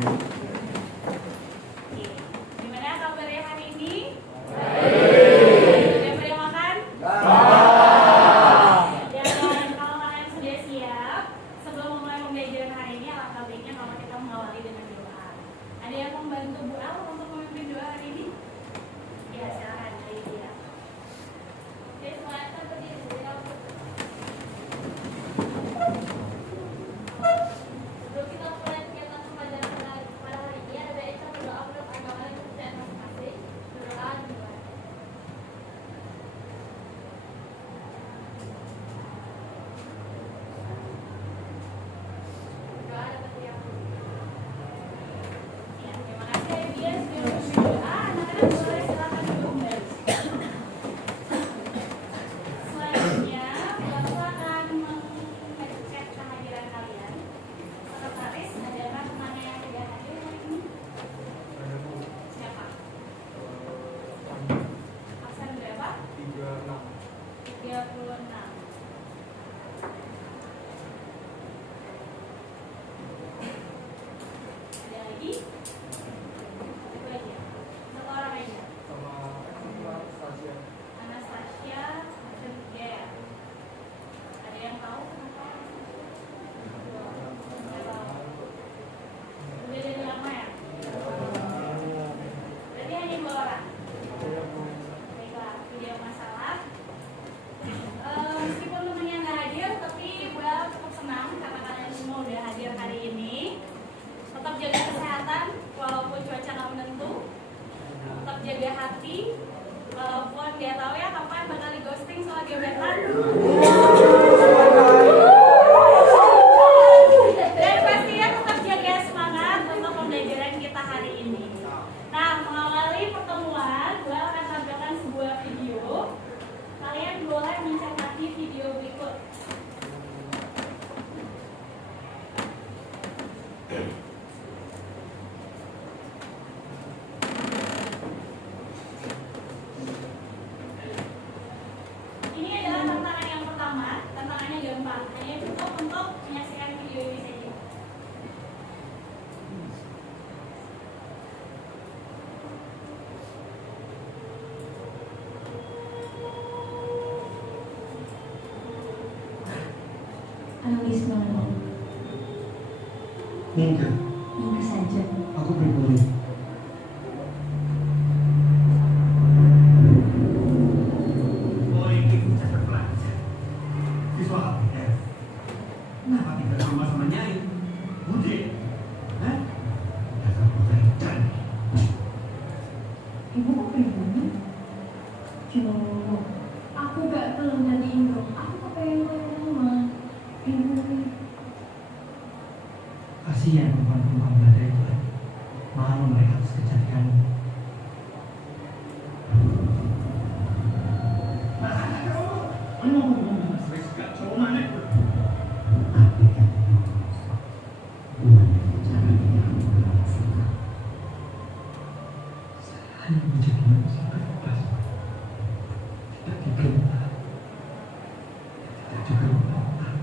Oke. Gimana kabarnya hari ini? Baik. Udah pada makan? Ya, dan kalau kalian sudah siap, sebelum memulai pembelajaran hari ini, alangkah baiknya kalau kita mengawali dengan doa. Ada yang membantu Bu Al untuk memimpin doa hari ini? Ya, silakan. Lydia. Oke, semuanya kita berdiri. Sebelum kita mulai kegiatan pembelajaran pada hari ini, ada baiknya kita berdoa menurut agama dan kepercayaan masing-masing. Berdoa dimulai. Berdoa dapat diampuni. Ya, terima kasih Lydia sudah memimpin doa. Anak-anak boleh silakan duduk kembali. Selanjutnya, Bapak akan mengecek kehadiran kalian. Sekretaris, ada teman-temannya yang tidak hadir hari ini? Siapa? Absen berapa? 36. Ada lagi? Itu aja. Satu orang aja. Anastasia, absen 3 ya. Ada yang tahu kenapa? Nggak tahu. Udah jadi lama ya? Berarti hanya 2 orang. Baiklah, tidak masalah. Meskipun temennya nggak hadir, tapi gue cukup senang karena kalian semua udah hadir hari ini. Tetap jaga kesehatan walaupun cuaca nggak menentu. Tetap jaga hati walaupun dia tahu ya kapan bakal di ghosting soal gebetan. Dan pastinya tetap jaga semangat untuk pembelajaran kita hari ini. Nah, mengawali pertemuan, gue akan tampilkan sebuah video. Kalian boleh mencermati video berikut. Ini adalah tantangan yang pertama. Tantangannya gampang, hanya cukup untuk menyaksikan video ini saja. Analis mana? Enggak, Enggak saja. aku berburu. Boleh ikut catat pelajar. Siswa HPS. Kenapa tinggal di rumah sama Nyai? Budi? Hah? Dasar pelajar. Ibu kok pribumi? Cuma aku gak telan dari Indo. Aku kepengen ke rumah. Pribumi. Kasihan perempuan Belanda itu. Mau mereka harus kejar kamu. Sering gak cowok mana? Tapi kan bukan cara dia suka. Hanya menjadi manusia bebas. Tidak dibentak. Tidak juga membentak.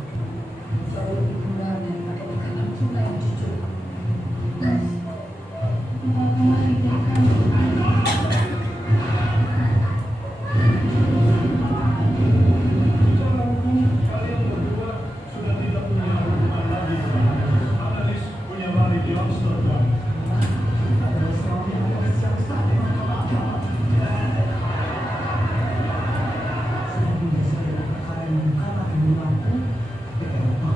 Jauh lebih benar daripada dikandang cinta yang jujur. Mari dari kami. Kalian berdua sudah tidak punya hubungan lagi. Analis punya balik di Amsterdam. Saya menyelesaikan perkara yang bukan lagi menurutku. Tapi Eropa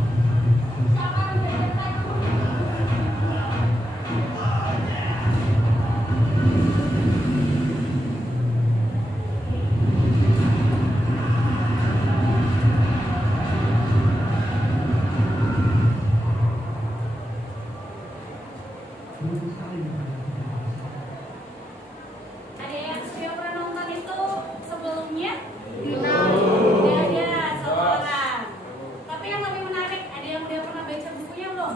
Ada yang sudah pernah nonton itu sebelumnya? Udah ada, satu orang. Tapi yang lebih menarik, ada yang udah pernah baca bukunya belum?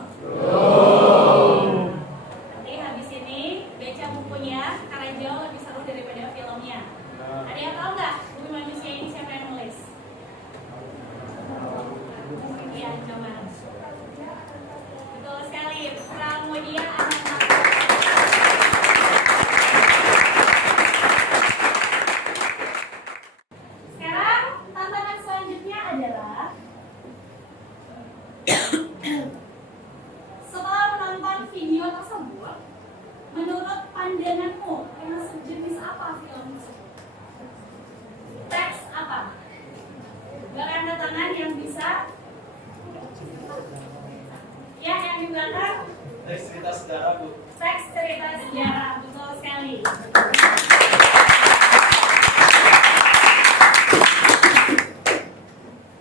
Nanti habis ini baca bukunya karena jauh lebih seru daripada filmnya. Ada yang tahu nggak Bumi Manusia ini siapa yang nulis? Iya, coba. Betul sekali, Pramudia Ananta. tersebut, menurut pandanganmu, yang sejenis apa film tersebut? Teks apa? Belakang tangan yang bisa. Ya, yang di belakang. Teks cerita sejarah, Bu. Teks cerita sejarah, betul sekali.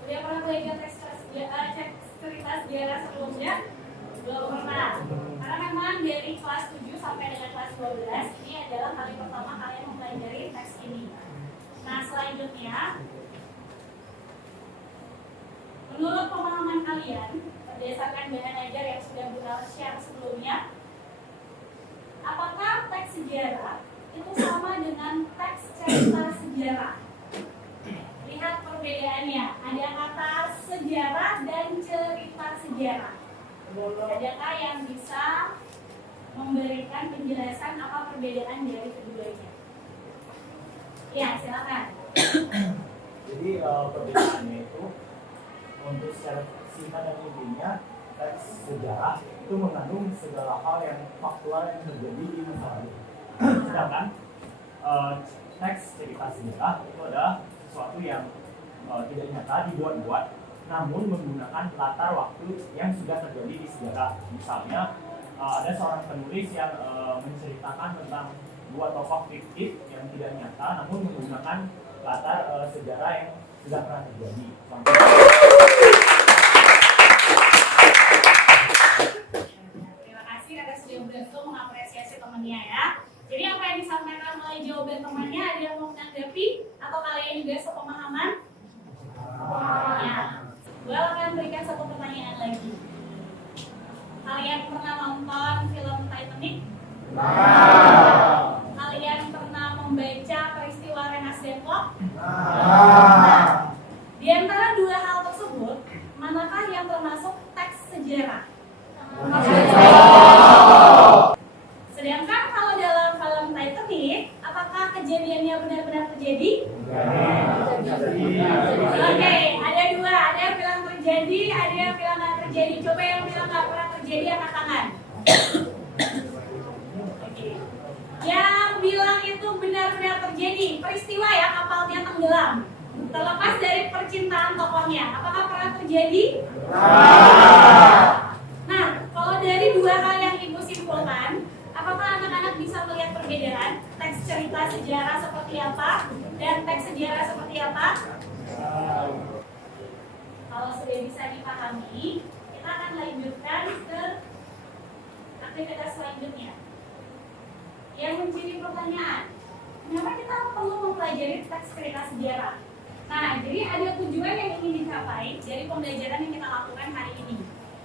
Udah pernah belajar teks cerita sejarah sebelumnya? Belum pernah. Karena memang dari kelas 7 sampai dengan kelas 12 ini adalah kali pertama kalian mempelajari teks ini. Nah, selanjutnya menurut pemahaman kalian berdasarkan bahan ajar yang sudah Bunda share sebelumnya, apakah teks sejarah itu sama dengan teks cerita sejarah? Lihat perbedaannya. Ada kata sejarah dan cerita sejarah. Adakah yang bisa memberikan penjelasan apa perbedaan dari keduanya? Ya, silakan. Jadi perbedaannya itu untuk secara singkat dan intinya, teks sejarah itu mengandung segala hal yang faktual yang terjadi di masa lalu. Sedangkan teks cerita sejarah itu adalah sesuatu yang tidak nyata, dibuat-buat, namun menggunakan latar waktu yang sudah terjadi di sejarah. Misalnya ada seorang penulis yang menceritakan tentang dua tokoh fiktif yang tidak nyata, namun menggunakan latar sejarah yang sudah pernah terjadi. Terima kasih karena sudah berhasil mengapresiasi temannya ya. Jadi apa yang disampaikan oleh jawaban temannya ada yang mau menanggapi atau kalian juga sepemahaman? Ya. Gue akan berikan satu pertanyaan lagi. Kalian pernah nonton film Titanic? Kalian pernah membaca peristiwa Rengas Dengklok? Di antara dua hal tersebut, manakah yang termasuk teks sejarah? Sedangkan kalau dalam film Titanic, apakah kejadiannya benar-benar terjadi? Oke, ada dua, ada yang bilang terjadi, ada yang bilang nggak terjadi. Coba yang bilang nggak pernah terjadi angkat tangan. Oke. Yang bilang itu benar-benar terjadi, peristiwa ya kapalnya tenggelam. Terlepas dari percintaan tokohnya, apakah pernah terjadi? Nah, kalau dari dua hal yang ibu simpulkan, apakah anak-anak bisa melihat perbedaan teks cerita sejarah seperti apa dan teks sejarah seperti apa? Kalau sudah bisa dipahami, kita akan lanjutkan ke aktivitas selanjutnya. Yang menjadi pertanyaan, kenapa kita perlu mempelajari teks cerita sejarah? Nah, jadi ada tujuan yang ingin dicapai dari pembelajaran yang kita lakukan hari ini.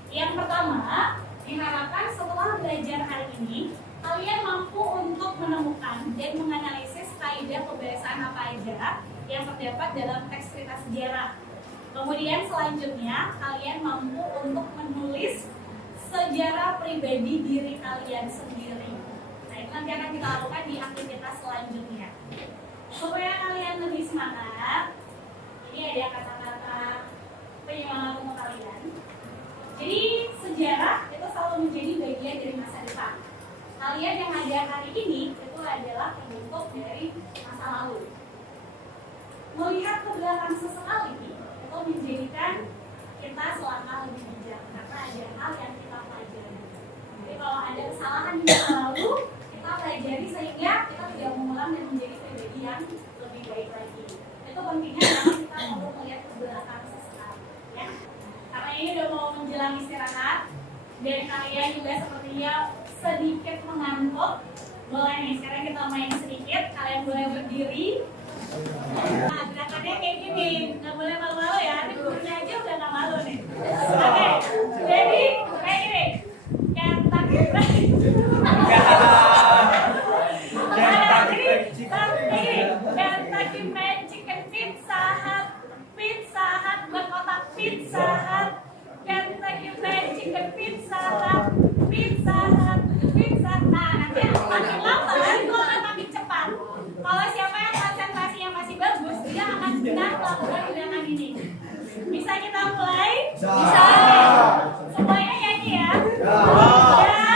Yang pertama, diharapkan setelah belajar hari ini, kalian mampu untuk menemukan dan menganalisis kaidah pembahasan apa aja yang terdapat dalam teks cerita sejarah. Kemudian selanjutnya, kalian mampu untuk menulis sejarah pribadi diri kalian sendiri. Nah, itu nanti akan kita lakukan di aktivitas selanjutnya. Supaya kalian lebih semangat, ini ada kata-kata penyemangat untuk kalian. Jadi sejarah itu selalu menjadi bagian dari masa depan. Kalian yang ada hari ini itu adalah bentuk dari masa lalu. Melihat ke belakang sesekali itu menjadikan kita selangkah lebih bijak karena ada hal yang kita pelajari. Jadi kalau ada kesalahan di masa lalu, kita pelajari sehingga kita tidak mengulang dan menjadi pribadi yang lebih baik lagi. Itu pentingnya karena kita perlu melihat ke belakang sesekali. Ya. Karena ini udah mau menjelang istirahat dan kalian juga sepertinya sedikit mengantuk. Boleh nih, sekarang kita main sedikit. Kalian boleh berdiri. Nah, gerakannya kayak gini. Nggak boleh malu-malu ya. Ini gurunya aja udah nggak malu nih. Oke, jadi kayak gini. Kentucky Fried Chicken Pizza Hut, Pizza Hut berkotak Pizza Hut, Kentucky Fried Chicken Pizza Hut, Pizza Hut, Pizza Hut. Nah, nanti makin lama itu akan makin cepat. Kalau siapa yang konsentrasinya masih bagus, dia akan benar melakukan gerakan ini. Bisa kita mulai? Bisa. Semuanya nyanyi ya. Ya.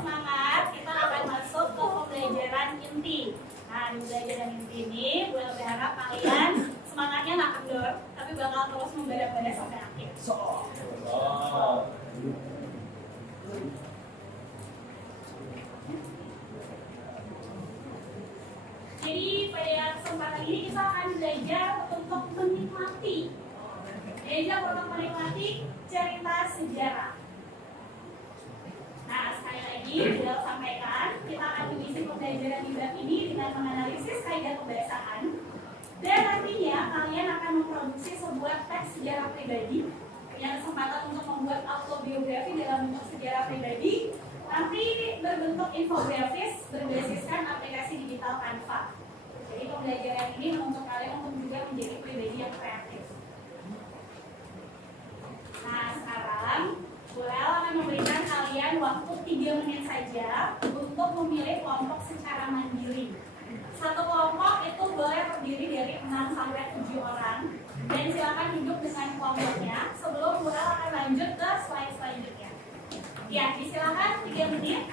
semangat, kita akan masuk ke pembelajaran inti. Nah, di pembelajaran inti ini, gue berharap kalian semangatnya nggak kendor, tapi bakal terus membara-bara sampai akhir. Jadi pada kesempatan ini kita akan belajar untuk menikmati cerita sejarah. Nah, sekali lagi beliau sampaikan kita akan mengisi pembelajaran di bab ini dengan menganalisis kaidah kebahasaan, dan nantinya kalian akan memproduksi sebuah teks sejarah pribadi yang kesempatan untuk membuat autobiografi dalam bentuk sejarah pribadi, nanti berbentuk infografis berbasiskan aplikasi digital Canva. Jadi pembelajaran ini menuntut kalian untuk juga menjadi pribadi yang kreatif. Nah, sekarang Burel akan memberikan kalian waktu 3 menit saja untuk memilih kelompok secara mandiri. Satu kelompok itu boleh terdiri dari 6 sampai 7 orang, dan silakan duduk dengan kelompoknya sebelum Burel akan lanjut ke slide selanjutnya. Ya, disilakan 3 menit.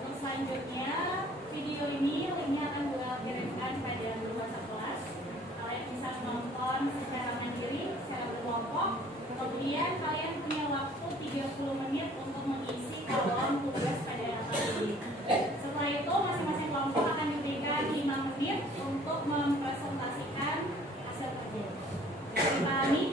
Untuk selanjutnya, video ini linknya akan gue kirimkan pada grup WhatsApp kelas. Kalian bisa menonton secara mandiri, secara berkelompok. Kemudian kalian punya waktu 30 menit untuk mengisi kolom tugas pada kali ini. Setelah itu, masing-masing kelompok akan diberikan 5 menit untuk mempresentasikan hasil kerja. Dipahami?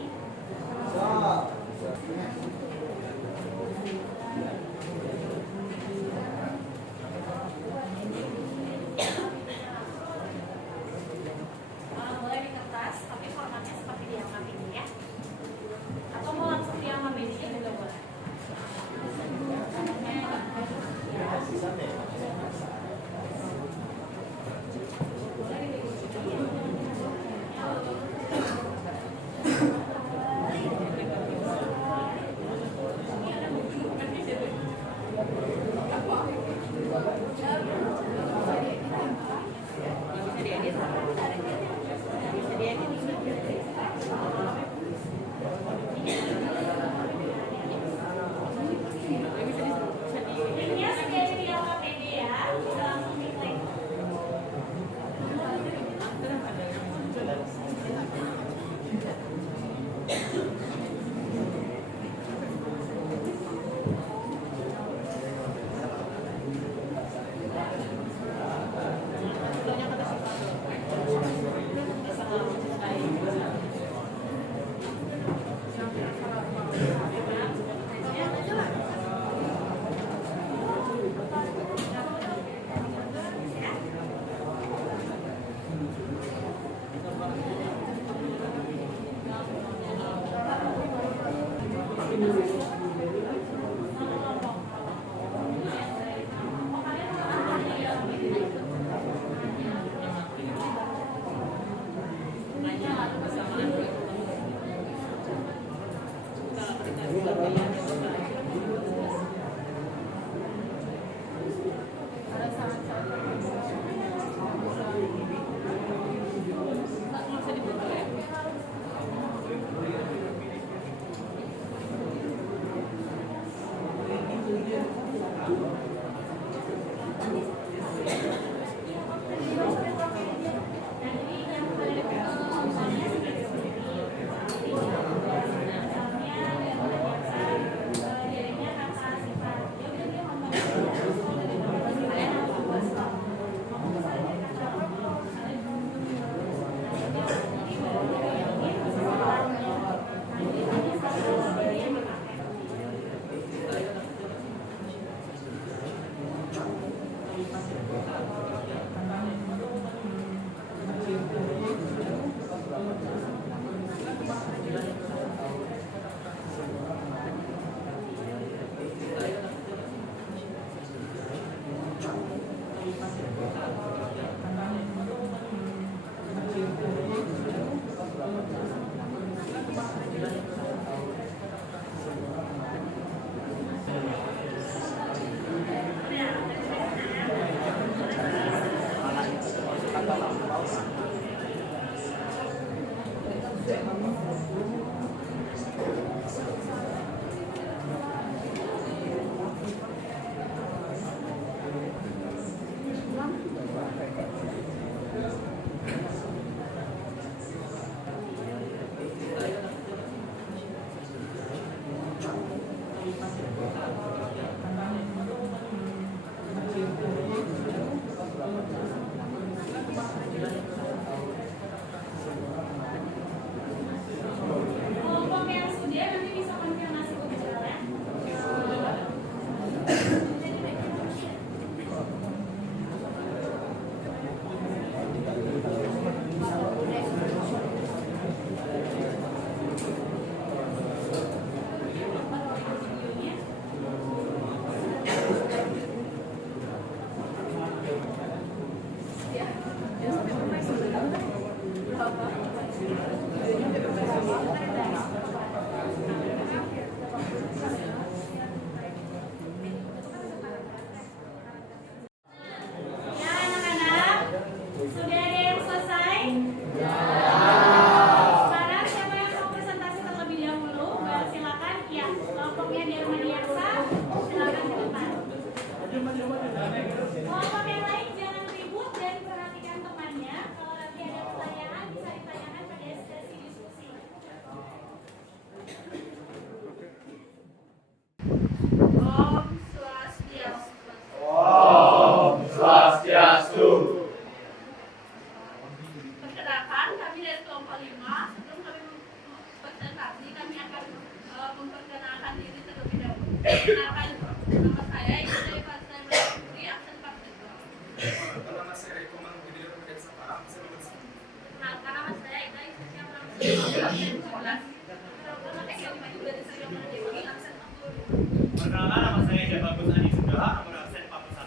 Perkenalkan, nama saya Ibu dari Pasar Mercury, absen 4. Nama saya Eko Manggudi dari Semarang, saya nomor 1. Perkenalkan, nama saya Ida Isya Prameswari, absen 11. Perkenalkan, nama saya Maju dari Surya Dewi, absen 40. Perkenalkan, nama saya Ida Bagus Adi Sundara, nomor absen 41.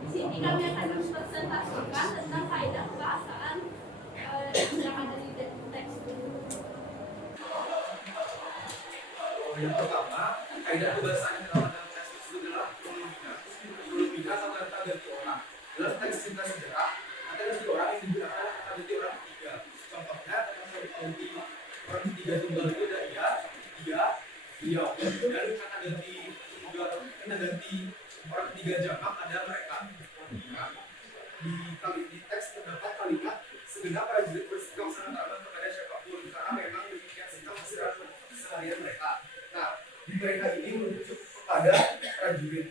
Di sini kami akan mempresentasikan tentang kaidah kebahasaan yang ada di teks. Yang pertama, kaidah kebahasaan yang terdapat dalam teks tersebut adalah prologika. Prologika atau kata ganti orang. Dalam teks cerita sejarah, kata ganti orang yang digunakan kata ganti orang ketiga. Contohnya, orang ketiga tunggal itu ada ia, dia, beliau. Dan kata ganti orang ketiga jamak ada mereka. Di teks terdapat kalimat segenap prajurit bersikap sangat aman kepada siapapun karena memang demikian sikap keseharian mereka. Nah, di mereka ini merujuk kepada prajurit.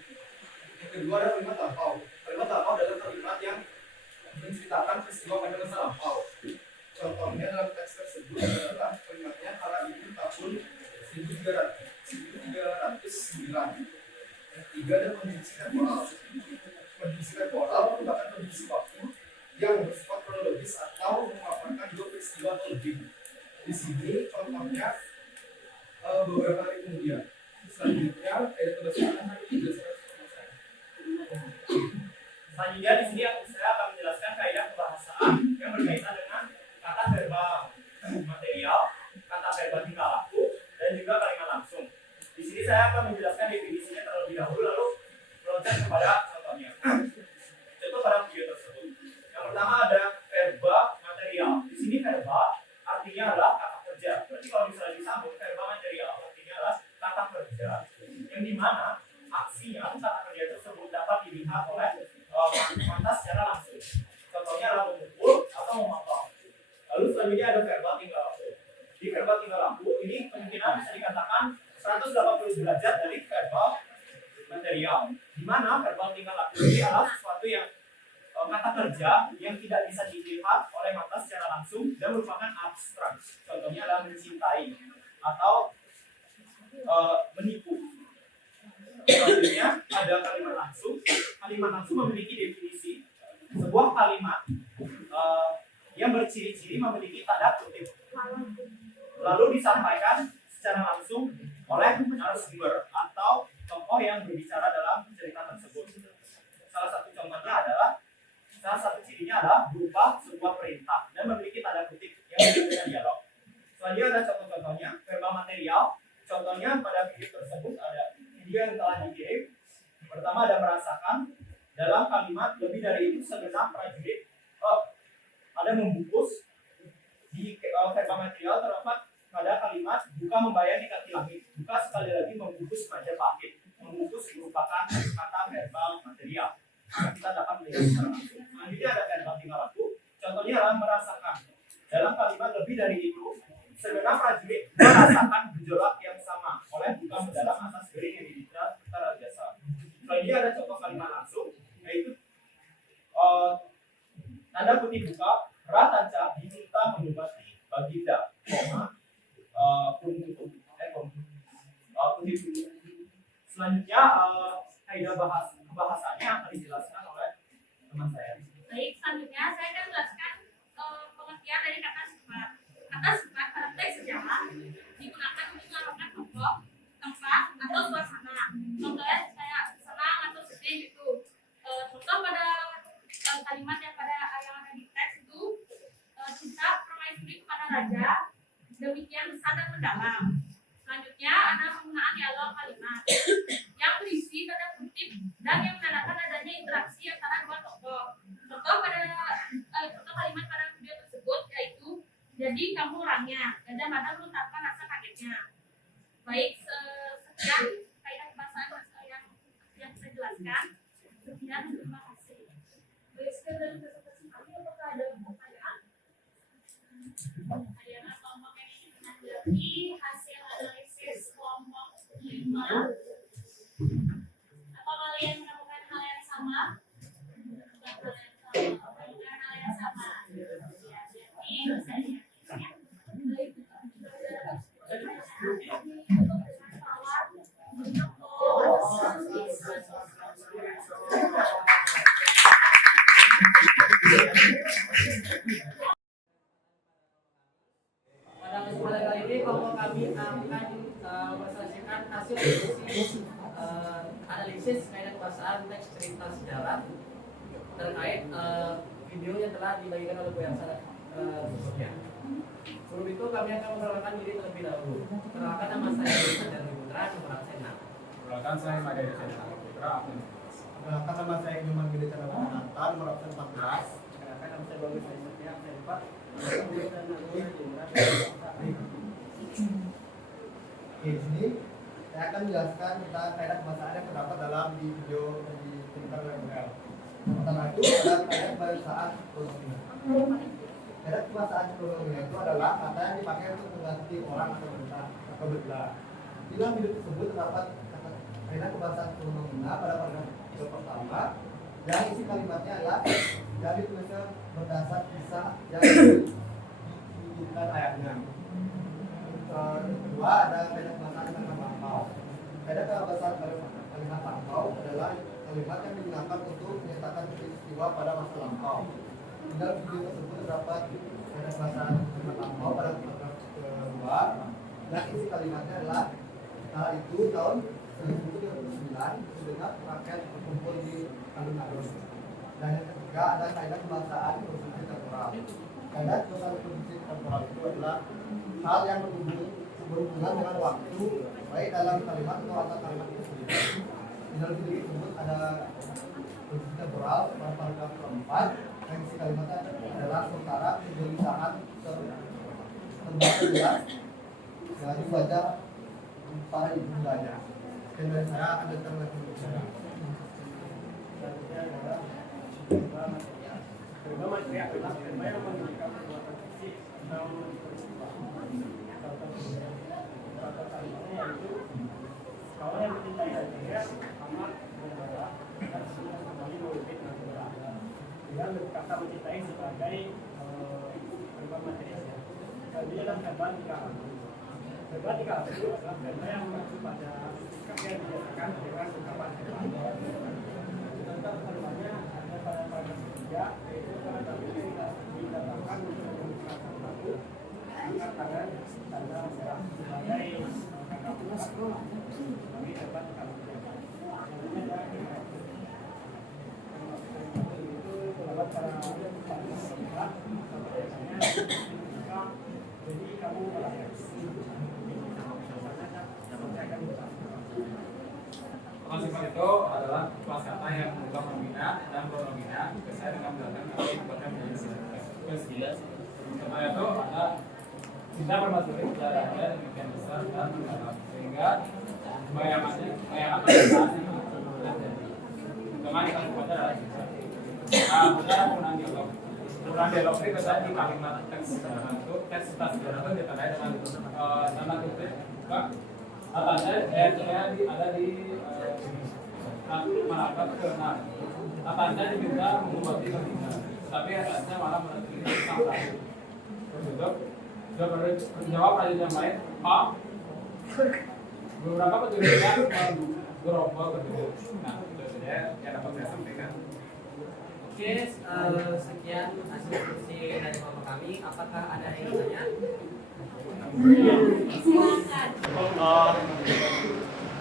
Yang kedua ada kalimat lampau. Kalimat lampau adalah kalimat yang menceritakan peristiwa pada masa lampau. Contohnya dalam teks tersebut adalah kalimatnya kala itu tahun 1309. Yang ketiga ada kondisi temporal. Kondisi temporal merupakan kondisi waktu yang bersifat kronologis atau memaparkan dua peristiwa atau lebih. Di sini contohnya beberapa hari kemudian. Selanjutnya ada kebesaran tidak Selanjutnya di sini saya akan menjelaskan kaidah kebahasaan yang berkaitan dengan kata verbal material, kata verbal tingkah laku, dan juga kalimat langsung. Di sini saya akan menjelaskan definisinya terlebih dahulu, lalu meloncat kepada contohnya. Contoh pada video tersebut. Yang pertama ada verbal material. Di sini verbal artinya adalah kata kerja. Berarti kalau misalnya disambung verbal material artinya adalah kata kerja yang dimana aksinya kata kerja tersebut dapat dilihat oleh mata secara langsung. Contohnya adalah memukul atau memotong. Lalu selanjutnya ada verbal tingkah laku. Di verbal tingkah laku ini kemungkinan bisa dikatakan 180 derajat dari verbal material, di mana verbal tingkah laku ini adalah sesuatu yang kata kerja yang tidak bisa dilihat oleh mata secara langsung dan merupakan abstrak. Contohnya adalah mencintai atau menipu. Selanjutnya ada kalimat langsung. Kalimat langsung memiliki definisi sebuah kalimat yang berciri-ciri memiliki tanda kutip, lalu disampaikan secara langsung oleh narasumber atau tokoh yang berbicara dalam cerita tersebut. Salah satu cirinya adalah berupa sebuah perintah dan memiliki tanda kutip yang berbeda dialog. Selanjutnya ada contoh-contohnya verbal material. Contohnya pada video tersebut ada video yang telah dikirim. Pertama ada merasakan. Dalam kalimat lebih dari itu segenap prajurit ada membungkus. Di verbal material terdapat pada kalimat buka membayar di kaki langit. Buka sekali lagi membungkus Majapahit. Membungkus merupakan kata verbal material. Kita dapat melihat secara langsung. Selanjutnya ada verbal tingkah laku. Contohnya adalah merasakan. Dalam kalimat lebih dari itu segenap prajurit merasakan gejolak yang sama oleh buka mendalam atas gering yang didikta secara biasa. Selanjutnya ada contoh kalimat langsung, yaitu tanda kutip buka, Ratanca diminta mengobati Baginda, kutip. Selanjutnya kaidah kebahasaannya akan dijelaskan oleh teman saya. Baik, selanjutnya saya akan menjelaskan pengertian dari kata sifat. Kata sifat pada teks sejarah digunakan untuk mengarahkan tokoh, tempat, atau suasana. Contohnya saya senang atau sedih gitu. Contoh pada kalimat yang ada di teks itu cinta permaisuri kepada raja demikian besar dan mendalam. Selanjutnya ada penggunaan dialog kalimat yang berisi tanda kutip dan yang menandakan adanya interaksi antara dua tokoh. Contoh kalimat pada video tersebut yaitu jadi kamu orangnya, Gajah Mada melontarkan rasa kagetnya. Baik, sekian kaidah kebahasaan yang saya jelaskan. Sekian, terima kasih. Baik, sekian dari presentasi kami. Apakah ada pertanyaan? Ada yang kelompok yang ingin menanggapi hasil analisis kelompok 5? Atau kalian menemukan hal yang sama? Menemukan hal yang sama. Ya, jadi saya hasil analisis analisis kaidah kekuasaan teks cerita sejarah terkait video yang telah dibagikan oleh Bu Elsa sebelumnya. Sebelum itu kami akan memperkenalkan diri terlebih dahulu. Perkenalkan nama saya Madani Putra, nomor absen 6. Perkenalkan saya Madani Putra, absen 14. Perkenalkan nama saya Nyoman Gede Chandra Pranata, nomor absen 14. Perkenalkan nama saya Bagus Aisyah, absen 4. Oke, di sini saya akan menjelaskan tentang kaidah kebahasaan yang terdapat dalam di video yang dikirimkan oleh ML. Pertama itu adalah kaidah kebahasaan kolonial. Kaidah kebahasaan kolonial itu adalah kata yang dipakai untuk mengganti orang atau benda atau benda. Di dalam video tersebut terdapat kaidah kebahasaan kolonial pada paragraf pertama yang isi kalimatnya adalah yang dituliskan berdasar kisah yang ditunjukkan ayatnya. Kedua ada kaidah kebahasaan kalimat lampau. Kaidah kebahasaan kalimat lampau adalah kalimat yang digunakan untuk menyatakan peristiwa pada masa lampau. Di dalam video tersebut terdapat kaidah kebahasaan kalimat lampau pada paragraf kedua dan isi kalimatnya adalah kala itu tahun 1939 sedengar rakyat berkumpul di alun-alun. Dan yang ketiga ada kaidah kebahasaan produksi temporal. Kaidah kebahasaan produksi temporal itu adalah hal yang berhubungan dengan waktu baik dalam kalimat atau antar kalimat itu sendiri. Di dalam video tersebut ada produksi temporal pada paragraf keempat yang isi kalimatnya adalah sementara kegelisahan terbaca jelas dari wajah para ibundanya. Dan dari saya akan datang lagi. Terima material adalah tema yang menunjukkan perbuatan fisik atau yaitu kawan yang mencintai dirinya amat berbara dan sudah kembali memimpin negara. Dia berkata mencintai sebagai verbal material. Dan dia dalam verbal verbal itu adalah verbal yang mengacu pada sikap yang dinyatakan dengan ungkapan verbal. Tentang kalimatnya ada pada paragraf ketiga, yaitu pada tabel yang didatangkan untuk menunjukkan satu angkat tangan tanda serah sebagai kata kami dapat kalimat. Selanjutnya ada itu terdapat pada paragraf keempat biasanya jadi kamu melakukan Sifat itu adalah kelas kata yang mengubah nomina dan pronomina sesuai dengan belakang atau dibuatkan menjadi sekilas. Contohnya itu ada cinta bermateri jaraknya demikian besar dan mendalam sehingga bayangannya teman yang kamu baca adalah cinta. Nah, benar penggunaan dialog. Penggunaan dialog ini biasanya di kalimat teks sejarah itu teks sejarah itu ditandai dengan tanda kutip tanda ada di melakukan ke-6. Tanda diminta mengubah tiga, tapi atasnya malah menulis tentang lain. Untuk menjawab pertanyaan yang lain, Pak, beberapa petugasnya berubah kedua. Nah, itu saja yang dapat saya sampaikan. Oke, sekian hasil diskusi dari Bapak kami. Apakah ada yang bertanya?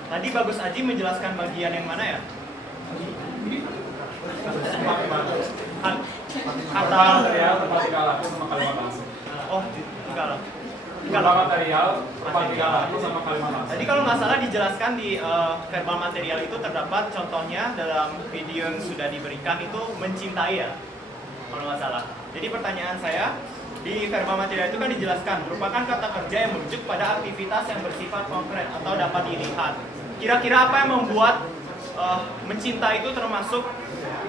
Tadi Bagus Aji menjelaskan bagian yang mana ya? Kata material tempat tinggal laku sama kalimat langsung. Oh, tinggal. Kata material tempat tinggal laku sama kalimat langsung. Tadi kalau nggak salah dijelaskan di verbal material itu terdapat contohnya dalam video yang sudah diberikan itu mencintai ya, kalau nggak salah. Jadi pertanyaan saya, di verbal material itu kan dijelaskan merupakan kata kerja yang merujuk pada aktivitas yang bersifat konkret atau dapat dilihat. Kira-kira apa yang membuat mencinta itu termasuk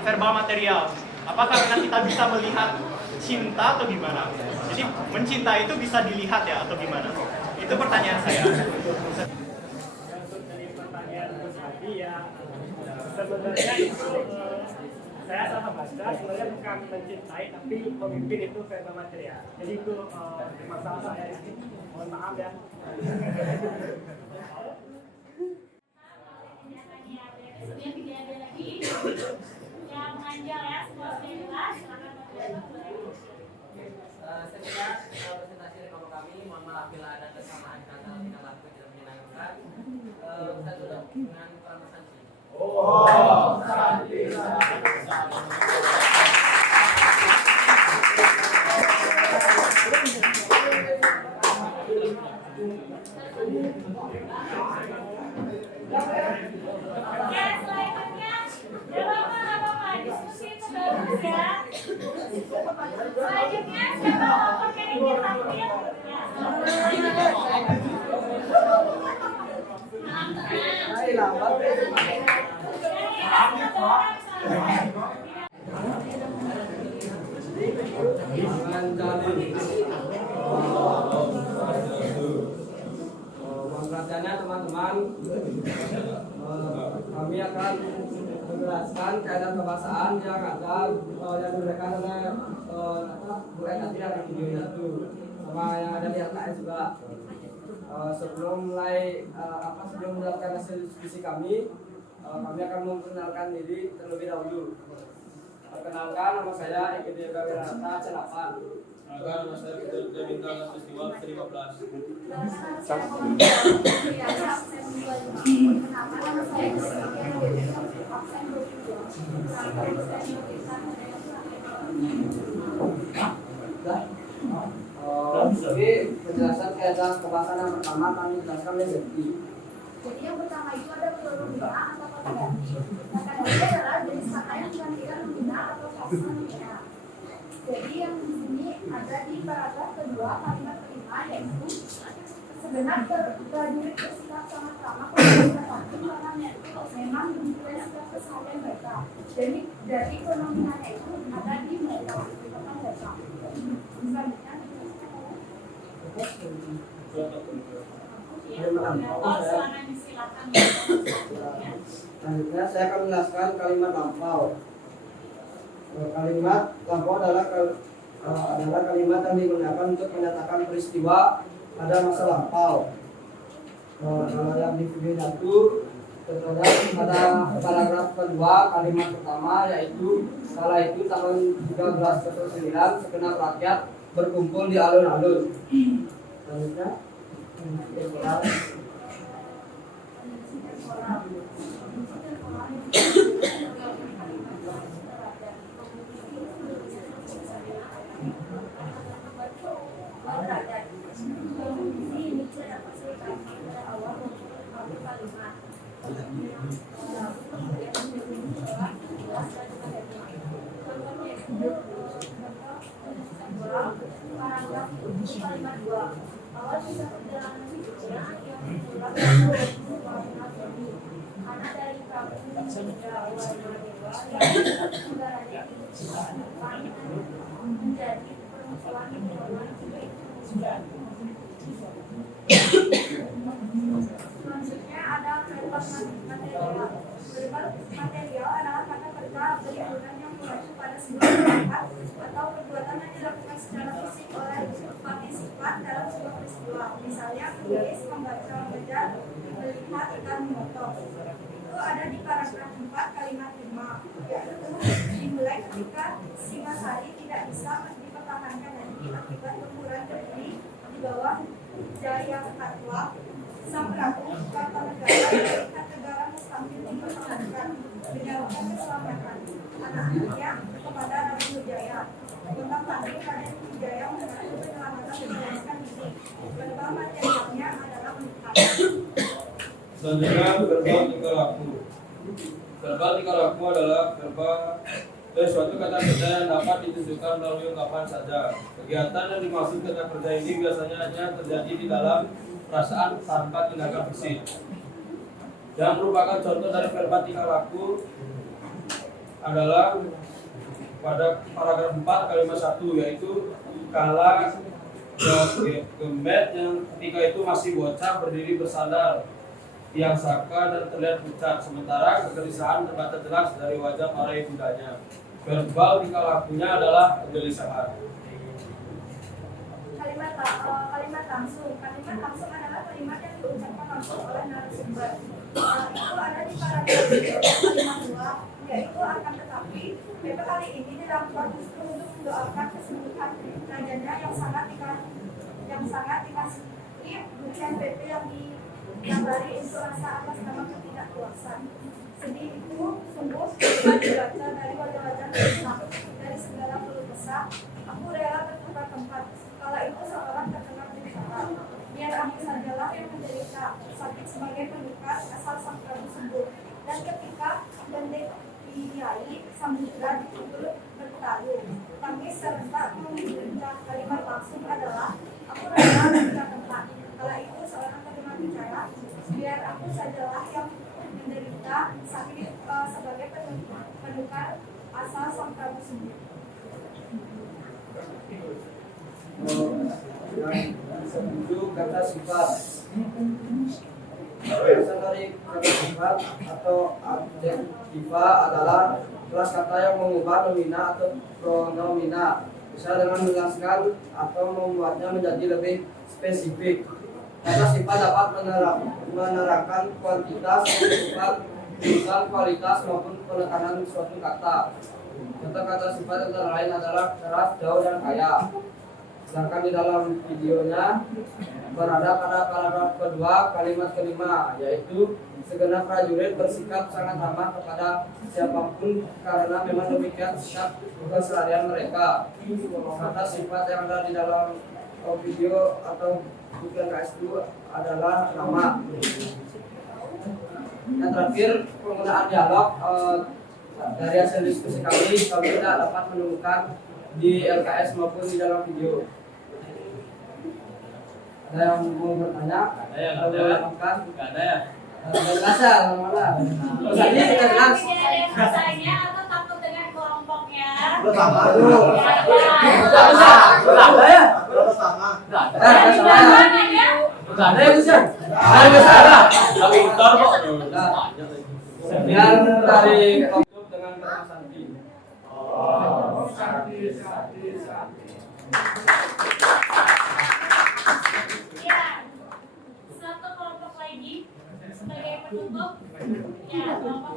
verbal material? Apakah karena kita bisa melihat cinta atau gimana? Jadi mencinta itu bisa dilihat ya atau gimana? Itu pertanyaan saya. Untuk dari pertanyaan Gus Adi ya, sebenarnya itu saya salah baca, sebenarnya bukan mencintai tapi pemimpin itu verbal material. Jadi itu masalah saya ya. Mohon maaf ya. Kemudian tidak ada lagi yang menganjal ya, semua sudah jelas. Silakan boleh. Sekian presentasi dari Bapak kami. Mohon maaf bila ada kesamaan kata tingkah laku yang tidak menyenangkan. kita tutup dengan transaksi. Oh, santi, Ya, selanjutnya apa diskusi itu bagus ya. Selanjutnya siapa kelompok yang ingin tampil? Perhatiannya teman-teman, kami akan menjelaskan keadaan kebahasaan yang ada yang diberikan oleh mulai nanti dari video itu sama yang ada di LKS juga. Sebelum melakukan hasil diskusi kami akan memperkenalkan diri terlebih dahulu. Perkenalkan, nama saya Eki Yoga Wiranata C8. Nama saya Peter Bintang Festival 15. Jadi penjelasan keadaan kebahasaan yang pertama kami jelaskan resepsi. Jadi yang pertama itu ada perbedaan atau perbedaan. Nah, kadang-kadang adalah jenis kata yang digantikan membina atau kata membina. Jadi yang di sini ada di paragraf kedua kalimat kelima yaitu segenap prajurit bersikap sangat ramah kepada karena memang dinilai sikap keseharian mereka. Jadi dari penomiannya itu ada di mereka, bukan mereka. Selanjutnya Selanjutnya saya akan menjelaskan kalimat lampau. Kalimat lampau adalah kalimat yang digunakan untuk menyatakan peristiwa pada masa lampau. Kalau yang di video satu tertera pada paragraf kedua kalimat pertama yaitu kala itu tahun 1309 segenap rakyat berkumpul di alun-alun. Selanjutnya selanjutnya ada verbal material. Verbal material adalah kata-kata berhubungan yang mengacu pada sebuah tindakan atau perbuatan yang dilakukan secara fisik oleh partisipant dalam sebuah peristiwa. Misalnya menulis, membaca, mengejar, melihat, dan memotong. Itu ada di paragraf 4 kalimat 5, yaitu dimulai ketika Singasari tidak bisa dipertahankan lagi akibat gempuran berdiri di bawah Jaya Katwa. Sang Prabu Kartanegara dari negara Mustamil dipertahankan dengan keselamatan anak-anaknya kepada Raden Wijaya. Tentang Pandai Raden Wijaya mengatur penyelamatan menyelamatkan diri. Verbal materialnya adalah melihat. selanjutnya verbal tingkah laku. Verbal tingkah laku adalah suatu kata kerja yang dapat ditunjukkan melalui ungkapan saja. Kegiatan yang dimaksud kata kerja ini biasanya hanya terjadi di dalam perasaan tanpa tindakan fisik. Yang merupakan contoh dari verbal tingkah laku adalah pada paragraf 4 kalimat 1 yaitu kala Gemet yang ketika itu masih bocah berdiri bersandar tiang saka dan terlihat pucat, sementara kegelisahan terbaca jelas dari wajah para ibundanya. Verbal tingkah lakunya adalah kegelisahan. Kalimat langsung. Kalimat langsung adalah kalimat yang diucapkan langsung oleh narasumber. Itu ada di paragraf kalimat 2, yaitu akan tetapi PP kali ini dilakukan justru untuk mendoakan kesembuhan rajanya yang sangat dikasihi. Bukan PP yang yang hari itu rasa atas nama ketidakpuasan. Sedih itu sungguh sudah dibaca dari wajah-wajah mereka. Dari segala keluh kesah, aku rela tertukar tempat. Kala itu seorang terkenal bicara, biar aku sajalah yang menderita sakit sebagai penukar asal sang Prabu sembuh. Dan ketika Gandeng Kiai Samudra ditutur bertaruh, tangis serentak meminta kalimat langsung adalah aku rela tertukar tempat. Kala itu seorang terkenal bicara, biar aku sajalah yang menderita sakit sebagai penukar asal sang Prabu sembuh. Yang setuju kata sifat. Berasal dari kata sifat atau adjektiva adalah kelas kata yang mengubah nomina atau pronomina, bisa dengan menjelaskan atau membuatnya menjadi lebih spesifik. Kata sifat dapat menerangkan kuantitas, sifat, bukan kualitas maupun penekanan suatu kata. Contoh kata sifat antara lain adalah keras, jauh, dan kaya. Sedangkan di dalam videonya berada pada paragraf kedua kalimat kelima, yaitu segenap prajurit bersikap sangat ramah kepada siapapun karena memang demikian sikap keseharian mereka. Kata sifat yang ada di dalam video atau bukan KS2 adalah nama. Yang terakhir, penggunaan dialog dari hasil diskusi kami tidak dapat menemukan di LKS maupun di dalam video. Ada yang mau bertanya? Ada yang ada ya? Biasa, malah. Jadi kita jelas. Rasanya atau takut dengan kelompoknya? Bersama. Ada ya? Bersama. Ada ya bisa? Ada salah. Tapi ntar kok. Yang dari kelompok dengan kata Santi. Ya, satu kelompok lagi sebagai penutup. Ya, kelompok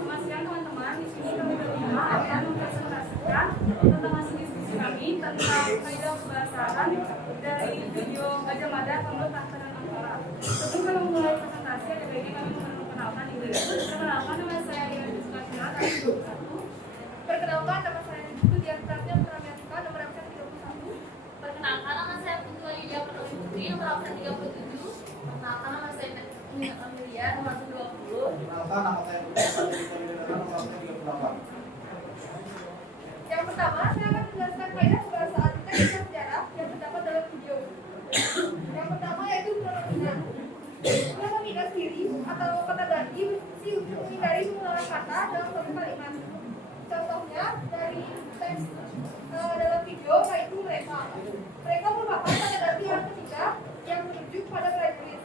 Memastikan teman-teman di sini kami berlima akan mempresentasikan tentang hasil diskusi kami tentang kaidah kebahasaan dari video Gajah Mada Pembuat Tatanan Ampara. Sebelum kami memulai presentasi, ada baiknya kami memperkenalkan diri. Perkenalkan, nama saya Dian Sukartina, tahun 21. Perkenalkan, nama saya Dian Sukartina, Pramatika, nomor absen 31. Perkenalkan, nama saya Putu Ayudia Pertolongan Putri, nomor absen 37. Perkenalkan, nama saya Nina Amelia, nomor 20. Kenalkan, nama saya nomor 38. Yang pertama, saya akan menjelaskan kaidah kebahasaan teks dan sejarah yang terdapat dalam video. Yang pertama yaitu pronomina. Pronomina sendiri atau kata ganti berfungsi untuk menghindari pengulangan kata dalam satu kalimat. Contohnya dari teks dalam video yaitu mereka. Mereka merupakan kata ganti yang ketiga yang merujuk pada prajurit.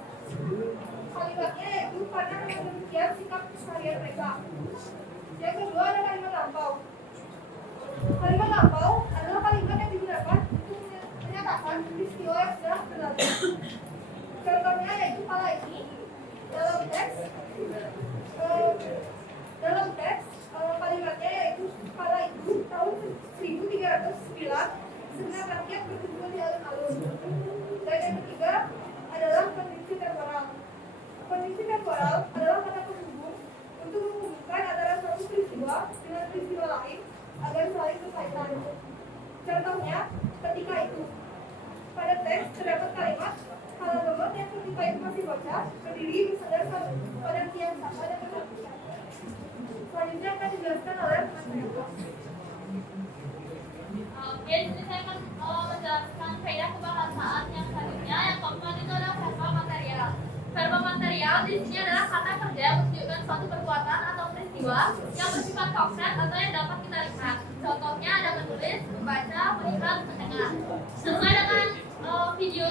Kalimatnya yaitu karena memang demikian sikap keseharian mereka. Yang kedua ada kalimat lampau. Kalimat lampau adalah kalimat yang digunakan untuk menyatakan peristiwa yang sudah berlalu. Contohnya yaitu kala ini dalam teks kalimatnya yaitu kala itu tahun 1309 segenap rakyat berkumpul di alun-alun. Dan yang ketiga adalah kondisi temporal. Kondisi temporal adalah kata penghubung untuk menghubungkan antara suatu peristiwa dengan peristiwa lain agar saling berkaitan. Contohnya, ketika itu pada teks terdapat kalimat kalau Gemot yang ketika itu masih bocah berdiri bersandar pada tiang sampah dan berhentikan. Selanjutnya akan dijelaskan oleh Mas Eko. Oke, jadi saya akan menjelaskan kaidah kebahasaan yang selanjutnya. Yang keempat itu adalah verba material. Verba material di sini adalah kata kerja yang menunjukkan suatu perbuatan atau peristiwa yang bersifat konkret atau yang dapat kita lihat. Contohnya ada menulis, membaca, melihat, mendengar. Sesuai dengan video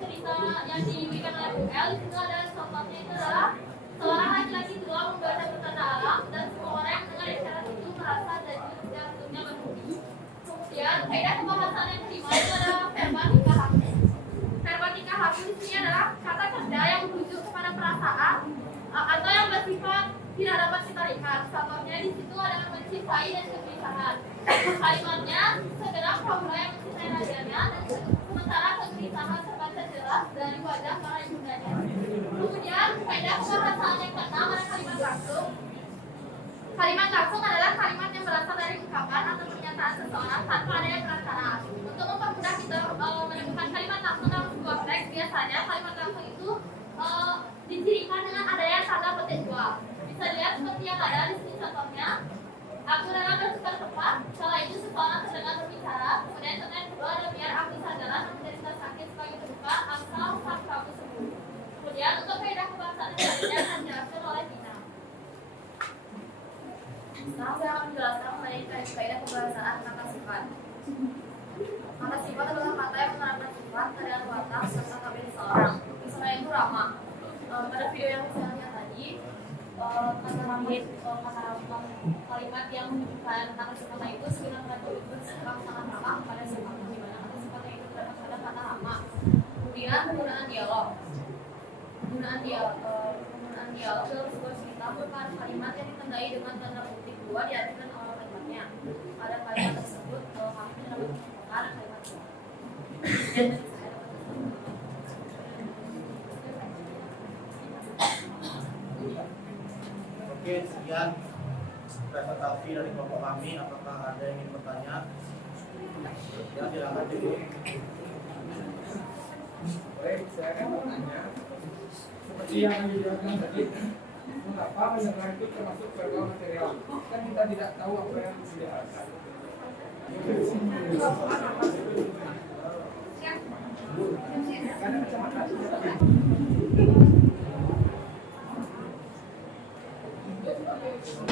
cerita yang diberikan oleh Bu El, di situ ada contohnya itu adalah seorang laki-laki tua membaca pertanda alam dan semua orang yang mendengar isyarat itu merasa jantungnya berhenti. Kemudian kaidah kebahasaan yang kelima itu adalah verba tingkah laku. Verba tingkah laku di sini adalah kata kerja yang merujuk kepada perasaan tidak dapat kita lihat. Contohnya di situ ada mencintai dan kegelisahan. Kalimatnya segera pura-pura yang mencintai rajanya dan sementara kegelisahan terbaca jelas dari wajah para ibundanya. Kemudian faedah pembahasan yang keenam ada kalimat langsung. Kalimat langsung adalah kalimat yang berasal dari ungkapan atau pernyataan seseorang tanpa ada yang perantaraan. Untuk mempermudah kita menemukan kalimat langsung dalam sebuah teks, biasanya kalimat langsung itu dicirikan dengan adanya tanda petik dua. Bisa dilihat seperti yang ada di sini contohnya. Aku rela bertukar tempat. Kala itu seseorang terdengar berbicara. Kemudian contoh yang kedua ada biar aku jalan dan menderita sakit sebagai terbuka asal sang prabu sembuh. Kemudian untuk faedah pembahasan selanjutnya akan dijelaskan oleh Tina. Sekarang saya akan menjelaskan mengenai faedah pembahasan kata sifat. Kata sifat adalah kata yang menerangkan sifat, keadaan watak, serta tabiat seseorang. Misalnya itu ramah. Pada video yang saya lihat tadi, kata ramah itu kalimat yang menunjukkan kata sifatnya itu sebenarnya itu sikap sangat ramah pada sifatnya, di mana kata sifatnya itu terdapat pada kata ramah. Kemudian penggunaan dialog. Penggunaan dialog dalam sebuah cerita merupakan kalimat yang ditandai dengan tanda petik dua diartikan oleh kalimatnya. Pada kalimat tersebut kami dapat menemukan kalimat dua. Oke, sekian presentasi dari kelompok kami. Apakah ada yang ingin bertanya? Ya, silakan dulu. Baik, saya akan bertanya. Seperti yang dijelaskan tadi, mengapa mendengar itu termasuk verbal material? Kan kita tidak tahu apa yang dijelaskan.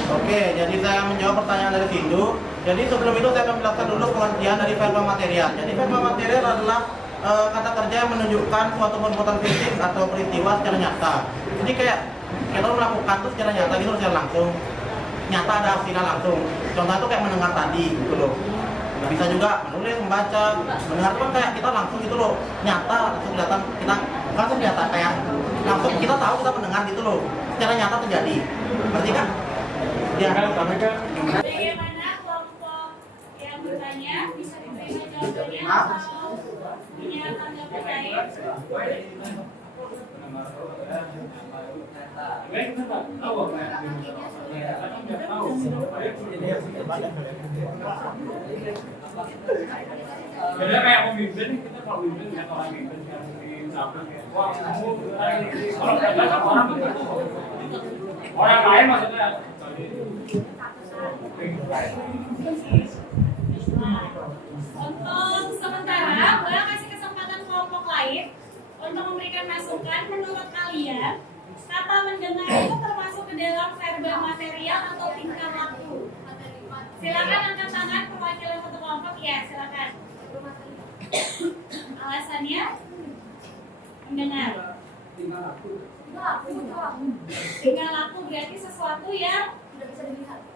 Oke, jadi saya menjawab pertanyaan dari Sindu. Jadi sebelum itu saya akan menjelaskan dulu pengertian dari verbal material. Jadi verbal material adalah kata kerja yang menunjukkan suatu perbuatan fisik atau peristiwa secara nyata. Jadi kayak kita melakukan itu secara nyata gitu, secara langsung. Nyata ada hasilnya langsung. Contohnya itu kayak mendengar tadi gitu loh. Bisa juga menulis, membaca. Mendengar itu kan kayak kita langsung gitu loh. Nyata langsung kelihatan kita langsung nyata kayak langsung kita tahu kita mendengar gitu loh. Secara nyata terjadi. Berarti kan? Ya, Bagaimana kelompok yang bertanya bisa diterima jawabannya atau punya tanggapan lain? Beda kayak pemimpin, kita kalau pemimpin kan orang pemimpin yang disamping ya. Wah, kalau orang lain maksudnya. Untuk sementara, boleh kasih kesempatan kelompok lain untuk memberikan masukan. Menurut kalian, kata mendengar itu termasuk ke dalam verbal material atau tingkah laku? Silakan angkat tangan perwakilan satu kelompok. Ya, silakan. Alasannya mendengar. Tingkah laku berarti sesuatu yang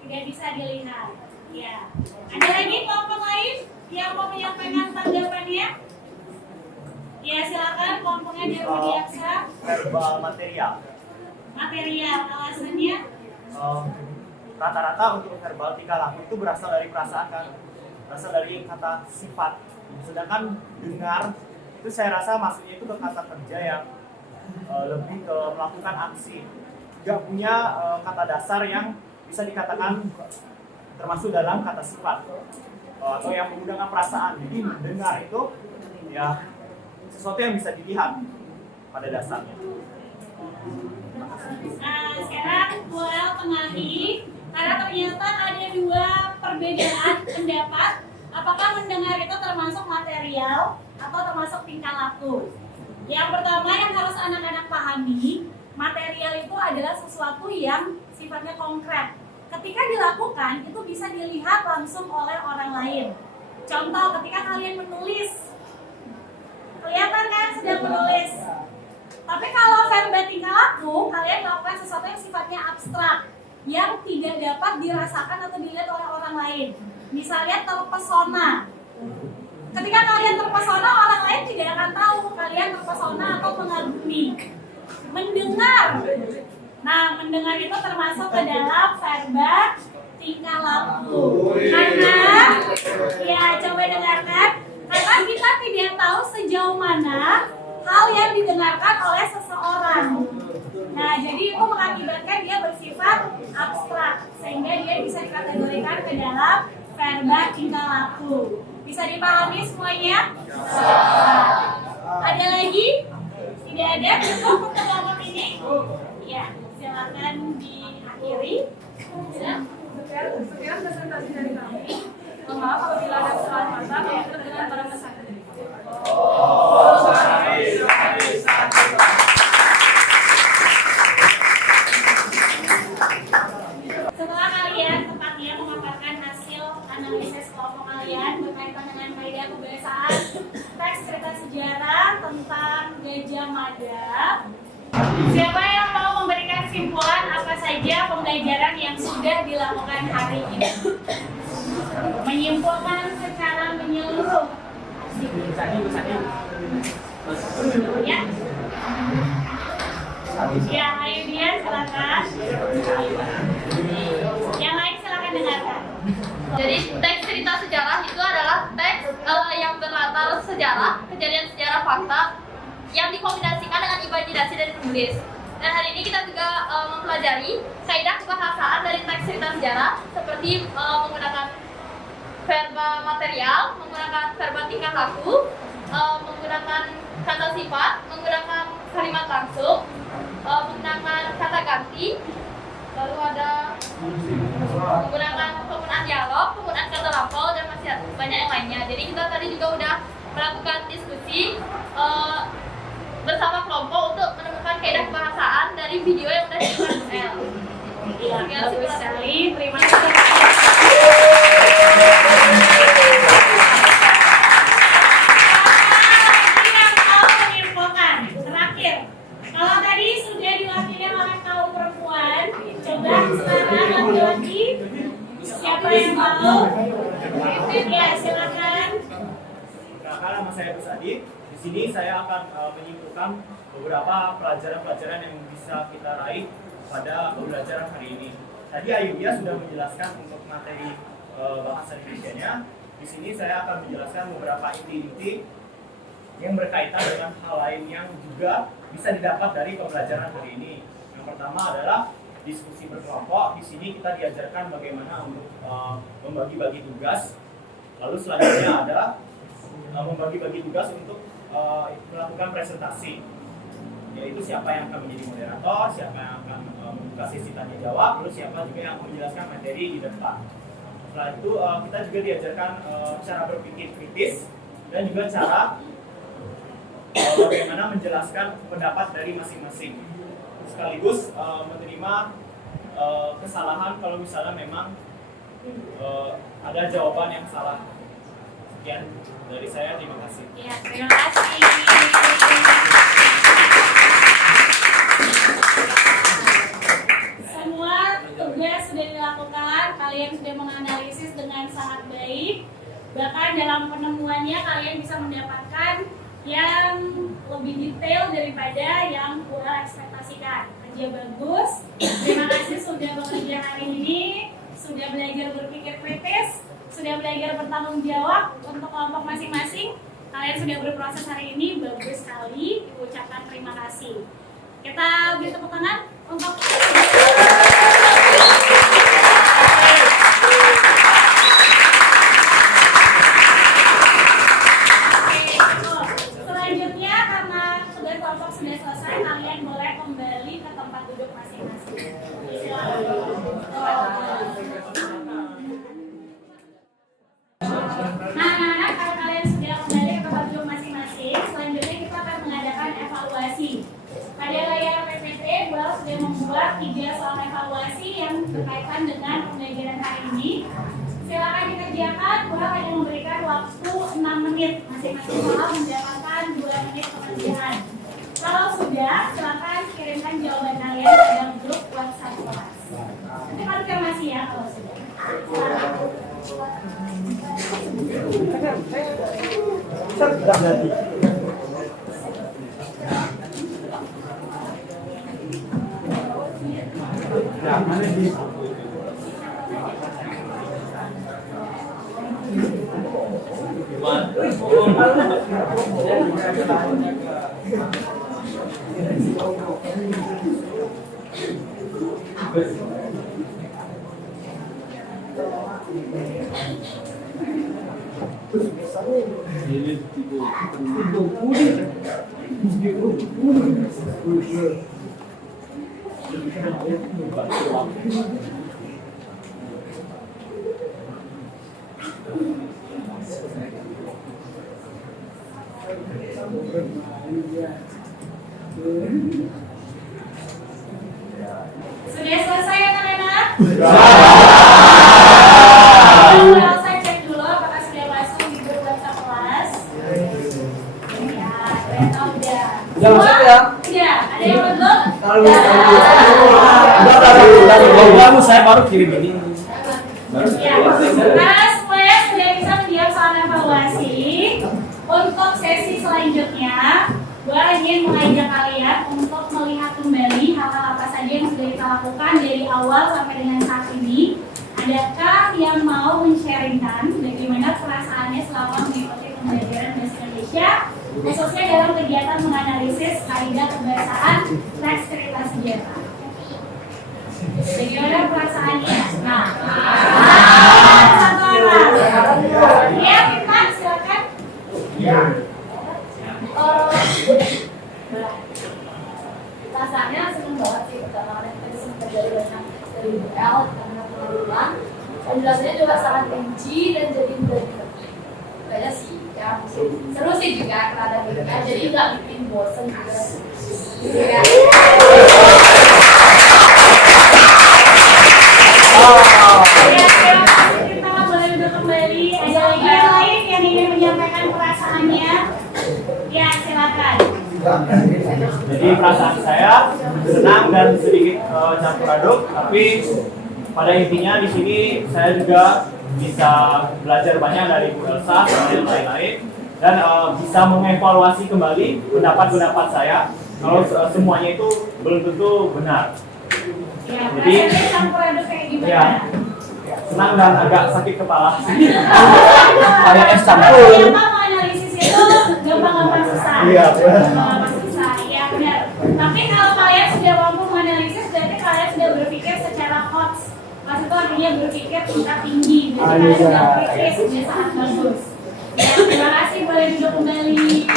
tidak bisa dilihat. Ya. Ada lagi kelompok lain yang mau menyampaikan tanggapannya? Ya, silakan kelompoknya dari Widiaksa. Verbal material. Material, alasannya? Rata-rata untuk verbal tingkah laku itu berasal dari perasaan kan, berasal dari kata sifat. Sedangkan dengar itu saya rasa maksudnya itu ke kata kerja yang lebih ke melakukan aksi, nggak punya kata dasar yang bisa dikatakan termasuk dalam kata sifat atau yang menggunakan perasaan. Jadi dengar itu ya sesuatu yang bisa dilihat pada dasarnya. Nah, sekarang boleh tengahi karena ternyata ada dua perbedaan pendapat. Apakah mendengar itu termasuk material atau termasuk tingkah laku? Yang pertama yang harus anak-anak pahami, material itu adalah sesuatu yang sifatnya konkret. Ketika dilakukan, itu bisa dilihat langsung oleh orang lain. Contoh, ketika kalian menulis, kelihatan kan sedang menulis. Tapi kalau verbal tingkah laku, kalian melakukan sesuatu yang sifatnya abstrak, yang tidak dapat dirasakan atau dilihat oleh orang lain. Misalnya terpesona. Ketika kalian terpesona, orang lain tidak akan tahu kalian terpesona atau mengagumi. Mendengar, Nah, mendengar itu termasuk ke dalam verba tingkah laku. Karena, ya coba dengarkan, karena kita tidak tahu sejauh mana hal yang didengarkan oleh seseorang. Nah, jadi itu mengakibatkan dia bersifat abstrak, sehingga dia bisa dikategorikan ke dalam verba tingkah laku. Bisa dipahami semuanya? Ada lagi? Tidak ada? Cukup untuk kelompok ini? Ya, silakan diakhiri. Ya. Sekian presentasi dari kami. Mohon maaf apabila ada kesalahan kata berikut dengan para peserta. Setelah kalian tepatnya memaparkan hasil analisis kelompok kalian berkaitan dengan faedah kebiasaan teks cerita sejarah tentang Gajah Mada, siapa yang mau memberikan kesimpulan apa saja pembelajaran yang sudah dilakukan hari ini? Menyimpulkan secara menyeluruh. Ya. Ya, ayo dia silakan. Yang lain silakan dengarkan. Jadi teks cerita sejarah itu adalah teks yang berlatar sejarah, kejadian sejarah fakta yang dikombinasikan dengan imajinasi dari penulis. Dan hari ini kita juga mempelajari kaidah kebahasaan dari teks cerita sejarah seperti menggunakan verba material, menggunakan verba tingkah laku, menggunakan kata sifat, menggunakan kalimat langsung, menggunakan kata ganti, lalu ada menggunakan penggunaan dialog, penggunaan kata lampau, dan masih banyak yang lainnya. Jadi kita tadi juga udah melakukan diskusi bersama kelompok untuk menemukan kaidah kebahasaan dari video yang sudah dibuat. Terima kasih sekali. Terima kasih. Yang mau menyimpulkan terakhir, kalau tadi sudah diwakili oleh kaum perempuan, coba sekarang laki-laki, siapa yang mau? Ya, silakan. Perkenalkan, nama saya Gus Adi. Di sini saya akan menyimpulkan beberapa pelajaran-pelajaran yang bisa kita raih pada pembelajaran hari ini. Tadi Ayudya sudah menjelaskan untuk materi bahasa Indonesianya. Di sini saya akan menjelaskan beberapa inti-inti yang berkaitan dengan hal lain yang juga bisa didapat dari pembelajaran hari ini. Yang pertama adalah diskusi berkelompok. Di sini kita diajarkan bagaimana untuk membagi-bagi tugas. Lalu selanjutnya ada membagi-bagi tugas untuk melakukan presentasi, yaitu siapa yang akan menjadi moderator, siapa yang akan membuka sesi tanya jawab, lalu siapa juga yang akan menjelaskan materi di depan. Setelah itu kita juga diajarkan cara berpikir kritis dan juga cara bagaimana menjelaskan pendapat dari masing-masing, sekaligus menerima kesalahan kalau misalnya memang ada jawaban yang salah. Sekian dari saya, terima kasih. Ya, terima kasih. Semua tugas sudah dilakukan, kalian sudah menganalisis dengan sangat baik. Bahkan dalam penemuannya kalian bisa mendapatkan yang lebih detail daripada yang Ura ekspektasikan. Kerja bagus. Terima kasih sudah bekerja hari ini, sudah belajar berpikir kritis, sudah belajar bertanggung jawab untuk kelompok masing-masing. Kalian sudah berproses hari ini, bagus sekali. Ucapkan terima kasih. Kita beri tepuk tangan untuk selanjutnya, karena tugas kelompok sudah selesai, kalian boleh kembali ke tempat duduk masing-masing. Nah, anak-anak, kalau kalian sudah kembali ke tempat duduk masing-masing, selanjutnya kita akan mengadakan evaluasi. Pada layar PPT, Bual sudah membuat 3 soal evaluasi yang berkaitan dengan pembelajaran hari ini. Silakan dikerjakan. Bual hanya memberikan waktu 6 menit. Masing-masing soal mendapatkan 2 menit pekerjaan. Kalau sudah, silakan kirimkan jawaban kalian ke dalam grup WhatsApp kelas. Nanti konfirmasi ya kalau sudah. Sudah selesai ya anak-anak? Saya cek dulu apakah sudah masuk di grup WhatsApp kelas. Ya, ternyata udah. Udah masuk ya? Udah, ada yang belum? Udah, saya baru kirim ini. Ya, karena semuanya sudah bisa menjawab soal evaluasi. Untuk sesi selanjutnya, gue ingin mengajak kalian untuk melihat kembali hal-hal apa saja yang sudah kita lakukan dari awal sampai dengan saat ini. Adakah yang mau men-sharingkan bagaimana perasaannya selama mengikuti pembelajaran bahasa Indonesia, khususnya dalam kegiatan menganalisis kaidah kebahasaan teks cerita sejarah? Bagaimana perasaannya? Nah, satu orang. Ya, kita silakan. Ya. Rasanya seneng banget sih pertama kali tadi sempat dari banyak dari UL karena pengalaman penjelasannya juga sangat rinci dan jadi mudah dimengerti. Banyak sih ya, seru sih juga karena gitu jadi nggak bikin bosan juga. Ya. Kita boleh duduk kembali. Ada lagi yang lain yang ingin menyampaikan perasaannya? Ya, silakan. Jadi perasaan saya senang dan sedikit campur aduk, tapi pada intinya di sini saya juga bisa belajar banyak dari Bu Elsa dan lain-lain dan bisa mengevaluasi kembali pendapat-pendapat saya kalau semuanya itu belum tentu benar. Ya, Jadi perasaannya campur aduk kayak gimana? ya, senang dan agak sakit kepala. Kayak es campur. Ternyata menganalisis itu gampang-gampang susah. Iya, benar. Gampang susah, iya benar. Tapi kalau kalian sudah mampu menganalisis, berarti kalian sudah berpikir secara hot. Mas itu artinya berpikir tingkat tinggi. Berarti kalian sudah kritis, sudah sangat bagus. Ya, terima kasih, boleh duduk kembali.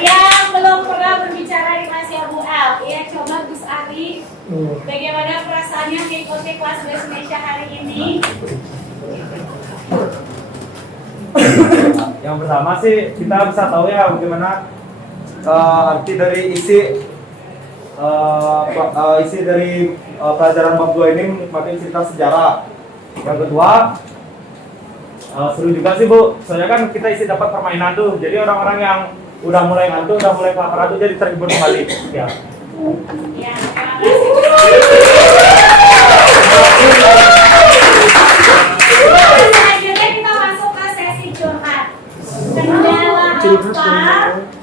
Yang belum pernah berbicara di kelas Bu El, ya coba Gus Ari, bagaimana perasaannya mengikuti kelas bahasa Indonesia hari ini? Yang pertama sih kita bisa tahu ya bagaimana arti dari isi dari pelajaran bab 2 ini menikmati cerita sejarah. Yang kedua seru juga sih Bu, soalnya kan kita isi dapat permainan tuh, jadi orang-orang yang udah mulai ngantuk, udah mulai kelaparan tuh jadi terhibur kembali. Ya. Ya, terima kasih. Selanjutnya kita masuk ke sesi curhat. Kendala apa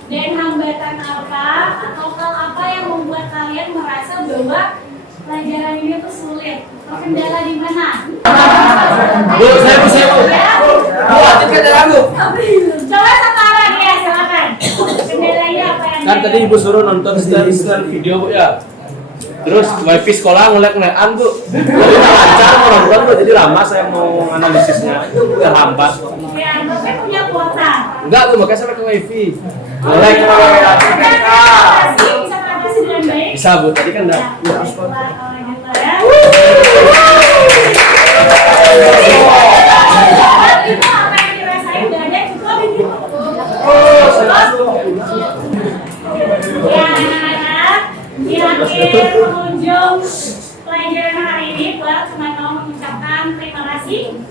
dan hambatan apa atau hal apa yang membuat kalian merasa bahwa pelajaran ini tuh sulit? Terkendala di mana? Bu, saya Bu. Bu, lanjutkan dari aku. Coba sekarang ya, silakan. Kendalanya apa yang Kan tadi ibu suruh nonton setel video Bu ya. Terus wifi sekolah ngelek-ngelekan Bu. Jadi nggak lancar mau nonton Bu, jadi lama saya mau analisisnya. Terhambat. Ya, tapi punya kuota. Enggak Bu, makanya saya pakai wifi. Boleh bisa teratasi dengan baik. Bisa Bu, tadi kan enggak. Itu apa yang dirasain banyak cukup. Ya anak-anak, di akhir pengunjung pelajaran hari ini, Mbak cuma mau mengucapkan terima kasih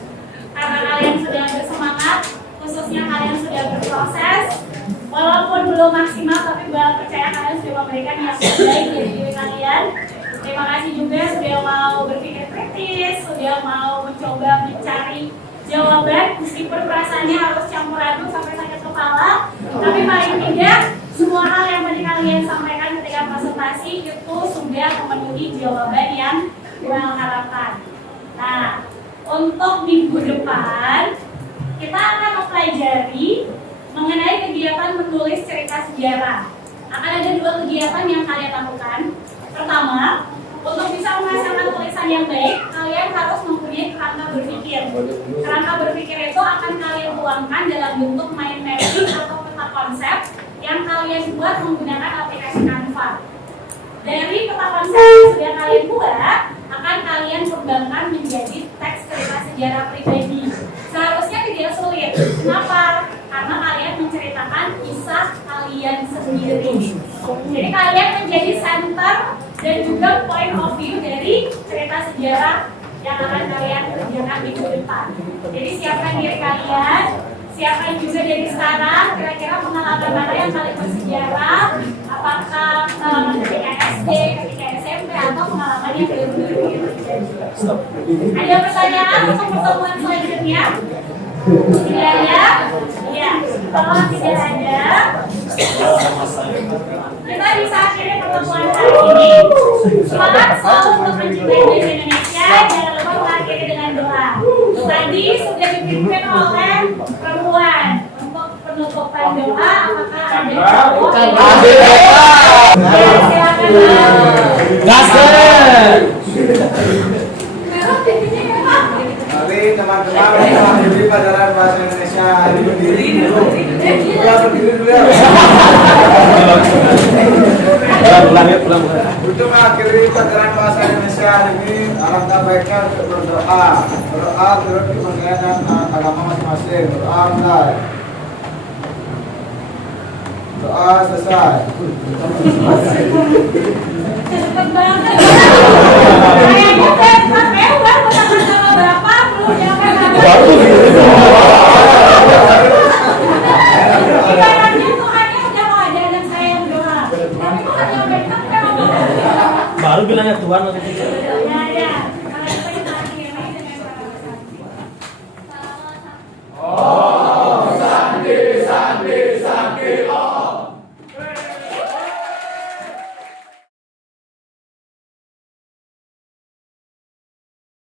karena kalian sudah bersemangat, khususnya kalian sudah berproses. Walaupun belum maksimal, tapi Mbak percaya kalian sudah memberikan yang terbaik dari diri kalian. Terima kasih juga sudah mau berpikir kritis, sudah mau mencoba mencari jawaban meskipun perasaannya harus campur aduk sampai sakit kepala. Tapi paling tidak semua hal yang tadi kalian sampaikan ketika kasih itu sudah memenuhi jawaban yang Well harapkan. Nah, untuk minggu depan kita akan mempelajari mengenai kegiatan menulis cerita sejarah. Akan ada 2 kegiatan yang kalian lakukan. Pertama, untuk bisa menghasilkan tulisan yang baik, kalian harus mempunyai kerangka berpikir. Kerangka berpikir itu akan kalian tuangkan dalam bentuk mind mapping atau peta konsep yang kalian buat menggunakan aplikasi Canva. Dari peta konsep yang sudah kalian buat, akan kalian kembangkan menjadi teks cerita sejarah pribadi. Seharusnya tidak sulit. Kenapa? Karena kalian menceritakan kisah kalian sendiri. Jadi kalian menjadi center dan juga point of view dari cerita sejarah yang akan kalian kerjakan minggu depan. Jadi siapkan diri kalian, siapkan juga dari sekarang kira-kira pengalaman mana yang paling bersejarah, apakah ketika SD, ketika SMP, atau pengalaman yang baru-baru ini terjadi. Ada pertanyaan untuk pertemuan selanjutnya? Tidak ada? Ya, kalau tidak ada, kita bisa akhiri pertemuan hari ini. Semangat selalu untuk mencintai bahasa Indonesia. Jangan lupa mengakhiri dengan doa. Tadi sudah dipimpin oleh perempuan. Untuk penutupan doa, apakah ada jawab? Ya, silakan. Gaskan. Merah tingginya ya, Pak. Mari teman-teman menghadiri pelajaran bahasa Indonesia hari berdiri dulu. Ya berdiri dulu ya. Pulang. Untuk mengakhiri pelajaran bahasa Indonesia hari ini, alangkah baiknya untuk berdoa. Berdoa turut kepercayaan dan agama masing-masing. Doa mulai. Doa selesai. Cepet banget. Kayaknya tempat mewah bukan sama Bapak belum nyampe ibaratnya Tuhannya udah mau ada anak saya yang doa. Tapi kok hanya sampai Baru bilangnya Tuhan waktu itu.